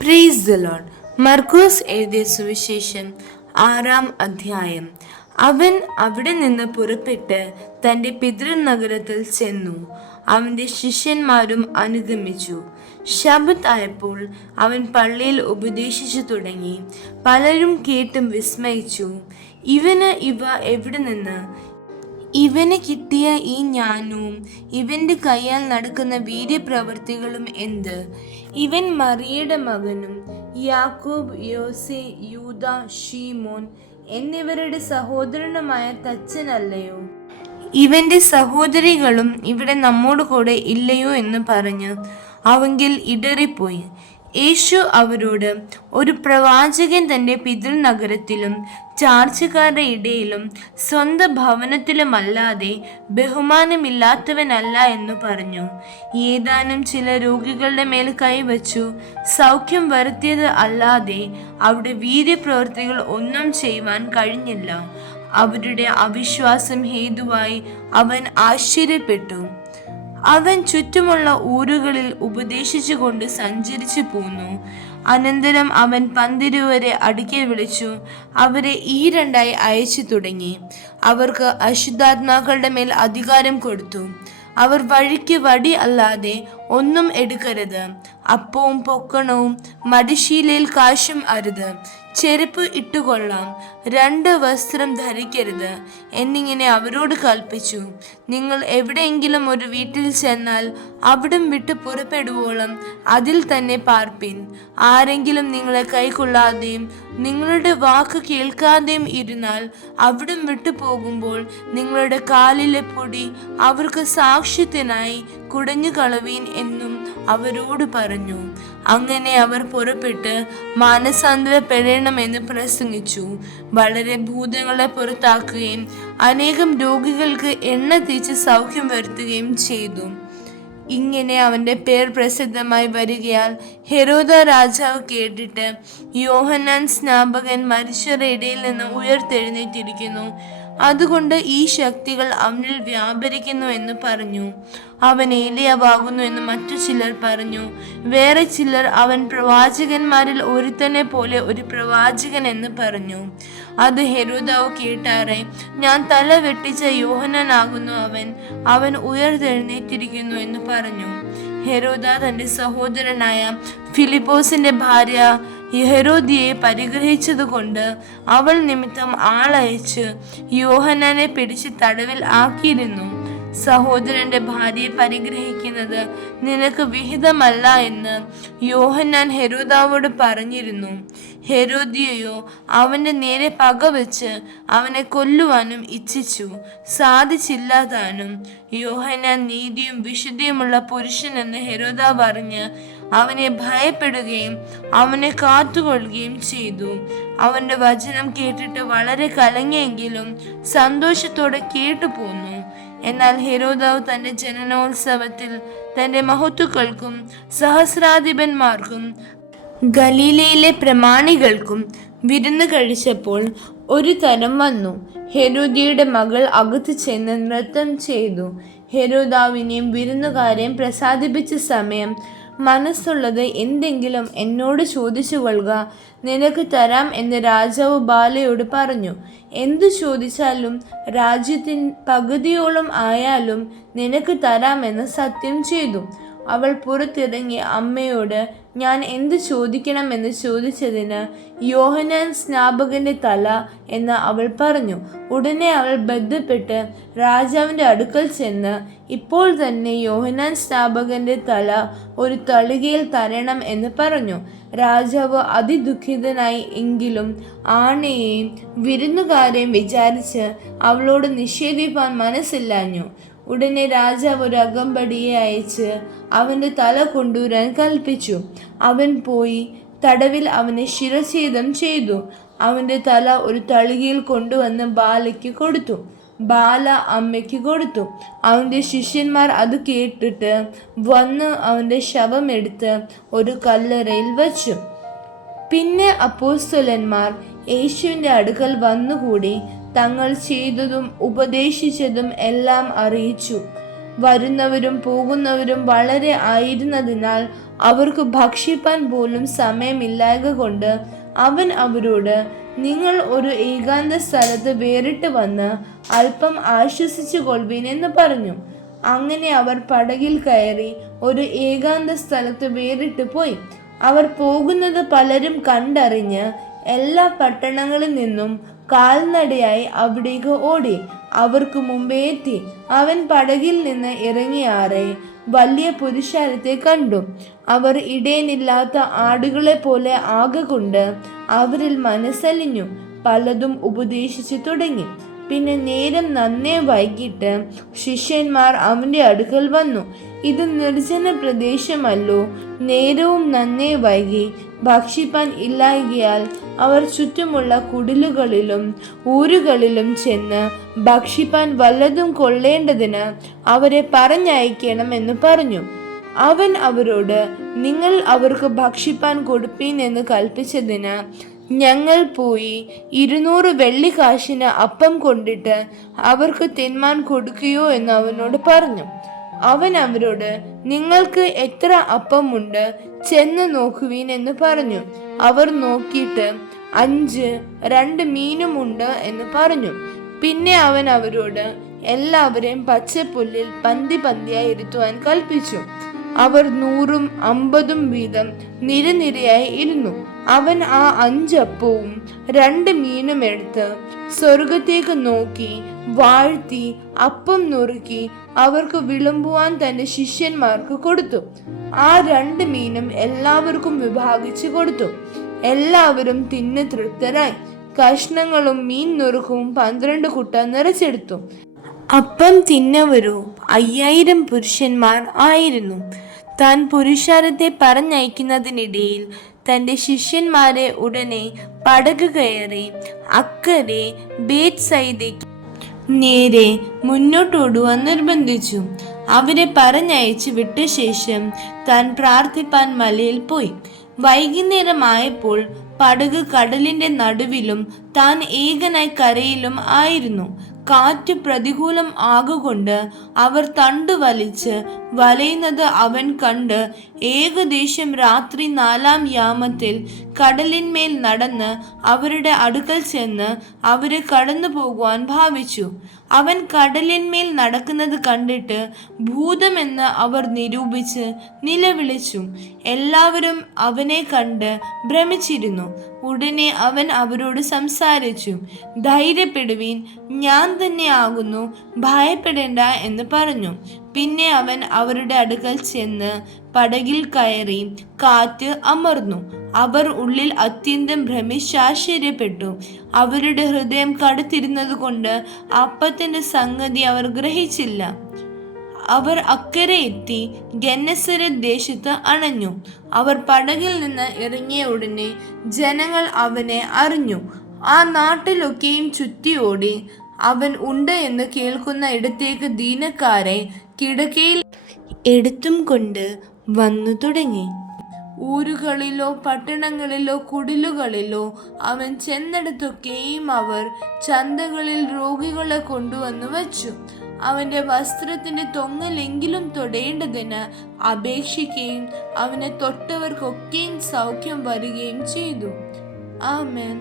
Praise the Lord. മർക്കോസ് എഴുതിയ സുവിശേഷം 6-ാം അധ്യായം. അവൻ അവിടെ നിന്ന് പുറപ്പെട്ട് തൻ്റെ പിതൃനഗരത്തിൽ ചെന്നു. അവൻ്റെ ശിഷ്യന്മാരും അനുഗമിച്ചു. ശബ്ബത്ത് ആയപ്പോൾ അവൻ പള്ളിയിൽ ഉപദേശിച്ചു തുടങ്ങി. പലരും കേട്ടും വിസ്മയിച്ചു. ഇവ എവിടെ നിന്ന്? ഇവന് കിട്ടിയ ഈ ജ്ഞാനവും ഇവന്റെ കയ്യാൽ നടക്കുന്ന വീര്യപ്രവൃത്തികളും എന്ത്? ഇവൻ മറിയയുടെ മകനും യാക്കോബ്, യോസെ, യൂദ, ശീമോൻ എന്നിവരുടെ സഹോദരനുമായ തച്ചനല്ലയോ? ഇവന്റെ സഹോദരികളും ഇവിടെ നമ്മോട് കൂടെ ഇല്ലയോ എന്ന് പറഞ്ഞ് അവങ്കിൽ ഇടറിപ്പോയി. യേശു അവരോട്, ഒരു പ്രവാചകൻ തൻ്റെ പിതൃനഗരത്തിലും ചാർച്ചക്കാരുടെ ഇടയിലും സ്വന്തം ഭവനത്തിലുമല്ലാതെ ബഹുമാനമില്ലാത്തവനല്ല എന്ന് പറഞ്ഞു. ഏതാനും ചില രോഗികളുടെ മേൽ കൈവച്ചു സൗഖ്യം വരുത്തിയത് അല്ലാതെ അവിടെ വീര്യപ്രവൃത്തികൾ ഒന്നും ചെയ്യുവാൻ കഴിഞ്ഞില്ല. അവരുടെ അവിശ്വാസം ഹേതുവായി അവൻ ആശ്ചര്യപ്പെട്ടു. അവൻ ചുറ്റുമുള്ള ഊരുകളിൽ ഉപദേശിച്ചുകൊണ്ട് സഞ്ചരിച്ചു പോന്നു. അനന്തരം അവൻ 12 അടുക്കെ വിളിച്ചു അവരെ രണ്ടായി അയച്ചു തുടങ്ങി. അവർക്ക് അശുദ്ധാത്മാക്കളുടെ മേൽ അധികാരം കൊടുത്തു. അവർ വഴിക്ക് വടി അല്ലാതെ ഒന്നും എടുക്കരുത്. അപ്പവും പൊക്കണവും മടിശീലയിൽ കാശും അരുത്. ചെരുപ്പ് ഇട്ടുകൊള്ളാം. 2 വസ്ത്രം ധരിക്കരുത് എന്നിങ്ങനെ അവരോട് കൽപ്പിച്ചു. നിങ്ങൾ എവിടെയെങ്കിലും ഒരു വീട്ടിൽ ചെന്നാൽ അവിടം വിട്ട് പുറപ്പെടുവോളം അതിൽ തന്നെ പാർപ്പിൻ. ആരെങ്കിലും നിങ്ങളെ കൈക്കൊള്ളാതെയും നിങ്ങളുടെ വാക്ക് കേൾക്കാതെയും ഇരുന്നാൽ അവിടം വിട്ടു പോകുമ്പോൾ നിങ്ങളുടെ കാലിലെ പൊടി അവർക്ക് സാക്ഷ്യത്തിനായി കുടഞ്ഞു കളവീൻ എന്നും അവരോട് പറഞ്ഞു. അങ്ങനെ അവർ പുറപ്പെട്ട് മാനസാന്തരപ്പെടണമെന്ന് പ്രസംഗിച്ചു. വളരെ ഭൂതങ്ങളെ പുറത്താക്കുകയും അനേകം രോഗികൾക്ക് എണ്ണ തേച്ച് സൗഖ്യം വരുത്തുകയും ചെയ്തു. ഇങ്ങനെ അവൻ്റെ പേർ പ്രസിദ്ധമായി വരികയാൽ ഹെരോദ രാജാവ് കേട്ടിട്ട്, യോഹന്നാൻ സ്നാപകൻ മനുഷ്യരുടെ ഇടയിൽ നിന്ന് ഉയർത്തെഴുന്നേറ്റിരിക്കുന്നു, അതുകൊണ്ട് ഈ ശക്തികൾ അവനിൽ വ്യാപരിക്കുന്നു എന്ന് പറഞ്ഞു. അവൻ ഏലിയാവാകുന്നു എന്ന് മറ്റു ചിലർ പറഞ്ഞു. വേറെ ചിലർ അവൻ പ്രവാചകന്മാരിൽ ഒരുത്തനെ പോലെ ഒരു പ്രവാചകൻ എന്ന് പറഞ്ഞു. അത് ഹെരോദാവ് കേട്ടാറെ, ഞാൻ തല വെട്ടിച്ച യോഹന്നാനാകുന്നു അവൻ ഉയർത്തെഴുന്നേറ്റിരിക്കുന്നു എന്ന് പറഞ്ഞു. ഹെരോദ തൻ്റെ സഹോദരനായ ഫിലിപ്പോസിന്റെ ഭാര്യ ഹെരോദിയെ പരിഗ്രഹിച്ചതുകൊണ്ട് അവൾ നിമിത്തം ആളയച്ച് യോഹന്നാനെ പിടിച്ച് തടവിൽ ആക്കിയിരുന്നു. സഹോദരന്റെ ഭാര്യയെ പരിഗ്രഹിക്കുന്നത് നിനക്ക് വിഹിതമല്ല എന്ന് യോഹന്നാൻ ഹെരോദാവോട് പറഞ്ഞിരുന്നു. ഹെരോദിയയോ അവന്റെ നേരെ പകവെച്ച് അവനെ കൊല്ലുവാനും ഇച്ഛിച്ചു. സാധിച്ചില്ല താനും. യോഹന്നാൻ നീതിയും വിശുദ്ധിയുമുള്ള പുരുഷനെന്ന് ഹെരോദാവ് അറിഞ്ഞ് അവനെ ഭയപ്പെടുകയും അവനെ കാത്തുകൊള്ളുകയും ചെയ്തു. അവന്റെ വചനം കേട്ടിട്ട് വളരെ കലങ്ങിയെങ്കിലും സന്തോഷത്തോടെ കേട്ടുപോന്നു. എന്നാൽ ഹെരോദാവ് തന്റെ ജനനോത്സവത്തിൽ തന്റെ മഹത്തുക്കൾക്കും സഹസ്രാധിപന്മാർക്കും ഗലീലയിലെ പ്രമാണികൾക്കും വിരുന്ന് കഴിച്ചപ്പോൾ ഒരു തരം വന്നു. ഹെരോദ്യയുടെ മകൾ അകത്ത് ചെന്ന് നൃത്തം ചെയ്തു. ഹെരോദാവിനെയും വിരുന്നുകാരെയും പ്രസാദിപ്പിച്ച സമയം, മനസ്സുള്ളത് എന്തെങ്കിലും എന്നോട് ചോദിച്ചു കൊള്ളുക, നിനക്ക് തരാം എന്ന് രാജാവ് ബാലയോട് പറഞ്ഞു. എന്തു ചോദിച്ചാലും രാജ്യത്തിൻ പകുതിയോളം ആയാലും നിനക്ക് തരാമെന്ന് സത്യം ചെയ്തു. അവൾ പുറത്തിറങ്ങി അമ്മയോട് ഞാൻ എന്ത് ചോദിക്കണമെന്ന് ചോദിച്ചതിന് യോഹന്നാൻ സ്നാപകന്റെ തല എന്ന് അവൾ പറഞ്ഞു. ഉടനെ അവൾ ബന്ധപ്പെട്ട് രാജാവിൻ്റെ അടുക്കൽ ചെന്ന്, ഇപ്പോൾ തന്നെ യോഹന്നാൻ സ്നാപകന്റെ തല ഒരു തളികയിൽ തരണം എന്ന് പറഞ്ഞു. രാജാവ് അതിദുഃഖിതനായി എങ്കിലും ആണയെയും വിരുന്നുകാരെയും വിചാരിച്ച് അവളോട് നിഷേധിപ്പാൻ മനസ്സില്ലാഞ്ഞു. ഉടനെ രാജാവ് ഒരു അകമ്പടിയെ അയച്ച് അവൻ്റെ തല കൊണ്ടുവരാൻ കൽപ്പിച്ചു. അവൻ പോയി തടവിൽ അവനെ ശിരച്ഛേദം ചെയ്തു. അവൻ്റെ തല ഒരു തളികയിൽ കൊണ്ടുവന്ന് ബാലയ്ക്ക് കൊടുത്തു. ബാല അമ്മയ്ക്ക് കൊടുത്തു. അവൻ്റെ ശിഷ്യന്മാർ അത് കേട്ടിട്ട് വന്ന് അവൻ്റെ ശവം എടുത്ത് ഒരു കല്ലറയിൽ വച്ചു. പിന്നെ അപ്പോസ്തലന്മാർ യേശുവിൻ്റെ അടുക്കൽ വന്നുകൂടി തങ്ങൾ ചെയ്തതും ഉപദേശിച്ചതും എല്ലാം അറിയിച്ചു. വരുന്നവരും പോകുന്നവരും വളരെ ആയിരുന്നതിനാൽ അവർക്ക് ഭക്ഷിപ്പാൻ പോലും സമയമില്ലായക കൊണ്ട് അവൻ അവരോട്, നിങ്ങൾ ഒരു ഏകാന്ത സ്ഥലത്ത് വേറിട്ട് വന്ന് അല്പം ആശ്വസിച്ചു കൊള്ളുവിൻ എന്ന് പറഞ്ഞു. അങ്ങനെ അവർ പടകിൽ കയറി ഒരു ഏകാന്ത സ്ഥലത്ത് വേറിട്ട് പോയി. അവർ പോകുന്നത് പലരും കണ്ടറിഞ്ഞ് എല്ലാ പട്ടണങ്ങളിൽ നിന്നും കാൽനടയായി അവിടേക്ക് ഓടി അവർക്ക് മുമ്പേ എത്തി. അവൻ പടകിൽ നിന്ന് ഇറങ്ങിയാറെ വലിയ പുരുഷാരത്തെ കണ്ടു. അവർ ഇടയനില്ലാത്ത ആടുകളെ പോലെ ആകൊണ്ട് അവരിൽ മനസ്സലിഞ്ഞു പലതും ഉപദേശിച്ചു തുടങ്ങി. പിന്നെ നേരം നന്നേ വൈകിട്ട് ശിഷ്യന്മാർ അവന്റെ അടുക്കൽ വന്നു. ഇത് നിർജ്ജന പ്രദേശമല്ലോ, നേരവും നന്നേ വൈകി, ഭക്ഷിപ്പാൻ ഇല്ലായകയാൽ അവർ ചുറ്റുമുള്ള കുടിലുകളിലും ഊരുകളിലും ചെന്ന് ഭക്ഷിപ്പാൻ വല്ലതും കൊള്ളേണ്ടതിന് അവരെ പറഞ്ഞയക്കണം എന്ന് പറഞ്ഞു. അവൻ അവരോട്, നിങ്ങൾ അവർക്ക് ഭക്ഷിപ്പാൻ കൊടുപ്പീൻ എന്ന് കൽപ്പിച്ചതിന് ഞങ്ങൾ പോയി 200 വെള്ളിക്കാശിന് അപ്പം കൊണ്ടിട്ട് അവർക്ക് തിന്മാൻ കൊടുക്കുകയോ എന്ന് അവനോട് പറഞ്ഞു. അവൻ അവരോട്, നിങ്ങൾക്ക് എത്ര അപ്പമുണ്ട്, ചെന്ന് നോക്കുവീൻ എന്ന് പറഞ്ഞു. അവർ നോക്കിയിട്ട് 5, 2 മീനുമുണ്ട് എന്ന് പറഞ്ഞു. പിന്നെ അവൻ അവരോട് എല്ലാവരെയും പച്ചപ്പുല്ലിൽ പന്തി പന്തിയായി ഇരുത്തുവാൻ കൽപ്പിച്ചു. അവർ 100ഉം 50ഉം വീതം നിരനിരയായി ഇരുന്നു. അവൻ ആ 5 അപ്പവും 2 മീനും എടുത്ത് സ്വർഗത്തേക്ക് നോക്കി വാഴ്ത്തി അപ്പം നുറുക്കി അവർക്ക് വിളമ്പുവാൻ തന്റെ ശിഷ്യന്മാർക്ക് കൊടുത്തു. ആ 2 മീനും എല്ലാവർക്കും വിഭാഗിച്ചു കൊടുത്തു. എല്ലാവരും തിന്ന് തൃപ്തരായി. കഷ്ണങ്ങളും മീൻ നുറുക്കും 12 കുട്ട നിറച്ചെടുത്തു. അപ്പം തിന്നവരോ 5000 പുരുഷന്മാർ ആയിരുന്നു. താൻ പുരുഷാരത്തെ പറഞ്ഞയക്കുന്നതിനിടയിൽ തൻ്റെ ശിഷ്യന്മാരെ ഉടനെ പടക് കയറി അക്കരെ ബേത്സയിദയ്ക്ക് നേരെ മുന്നോട്ടോടുവാൻ നിർബന്ധിച്ചു. അവരെ പറഞ്ഞയച്ച് വിട്ട ശേഷം താൻ പ്രാർത്ഥിപ്പാൻ മലയിൽ പോയി. വൈകുന്നേരമായപ്പോൾ പടക് കടലിന്റെ നടുവിലും താൻ ഏകനായി കരയിലും ആയിരുന്നു. കാറ്റ് പ്രതികൂലം ആകൊണ്ട് അവർ തണ്ടു വലിച്ച് വലയുന്നത് അവൻ കണ്ട് ഏകദേശം രാത്രി 4-ാം യാമത്തിൽ കടലിന്മേൽ നടന്ന് അവരുടെ അടുക്കൽ ചെന്ന് അവരെ കടന്നു പോകുവാൻ ഭാവിച്ചു. അവൻ കടലിന്മേൽ നടക്കുന്നത് കണ്ടിട്ട് ഭൂതമെന്ന് അവർ നിരൂപിച്ച് നിലവിളിച്ചു. എല്ലാവരും അവനെ കണ്ട് ഭ്രമിച്ചിരുന്നു. ഉടനെ അവൻ അവരോട് സംസാരിച്ചു. ധൈര്യപ്പെടുവീൻ, ഞാൻ തന്നെ ആകുന്നു, ഭയപ്പെടേണ്ട എന്ന് പറഞ്ഞു. പിന്നെ അവൻ അവരുടെ അടുക്കൽ ചെന്ന് പടകിൽ കയറി കാറ്റ് അമർന്നു. അവർ ഉള്ളിൽ അത്യന്തം ഭ്രമിച്ചാശ്ചര്യപ്പെട്ടു. അവരുടെ ഹൃദയം കടുത്തിരുന്നത് കൊണ്ട് അപ്പത്തിന്റെ സംഗതി അവർ ഗ്രഹിച്ചില്ല. അവർ അക്കരെ എത്തി ഗെന്നസരത്ത് ദേശത്ത് അണഞ്ഞു. അവർ പടകിൽ നിന്ന് ഇറങ്ങിയ ഉടനെ ജനങ്ങൾ അവനെ അറിഞ്ഞു. ആ നാട്ടിലൊക്കെയും ചുറ്റിയോടി അവൻ ഉണ്ട് എന്ന് കേൾക്കുന്ന ഇടത്തേക്ക് ദീനക്കാരെ കിടക്കയിൽ എടുത്തും കൊണ്ട് വന്നു തുടങ്ങി. ഊരുകളിലോ പട്ടണങ്ങളിലോ കുടിലുകളിലോ അവൻ ചെന്നിടത്തൊക്കെയും അവർ ചന്തകളിൽ രോഗികളെ കൊണ്ടുവന്നു വച്ചു. അവന്റെ വസ്ത്രത്തിന്റെ തൊങ്ങലെങ്കിലും തൊടേണ്ടതിന് അപേക്ഷിക്കുകയും അവനെ തൊട്ടവർക്കൊക്കെയും സൗഖ്യം വരികയും ചെയ്തു. ആമേൻ.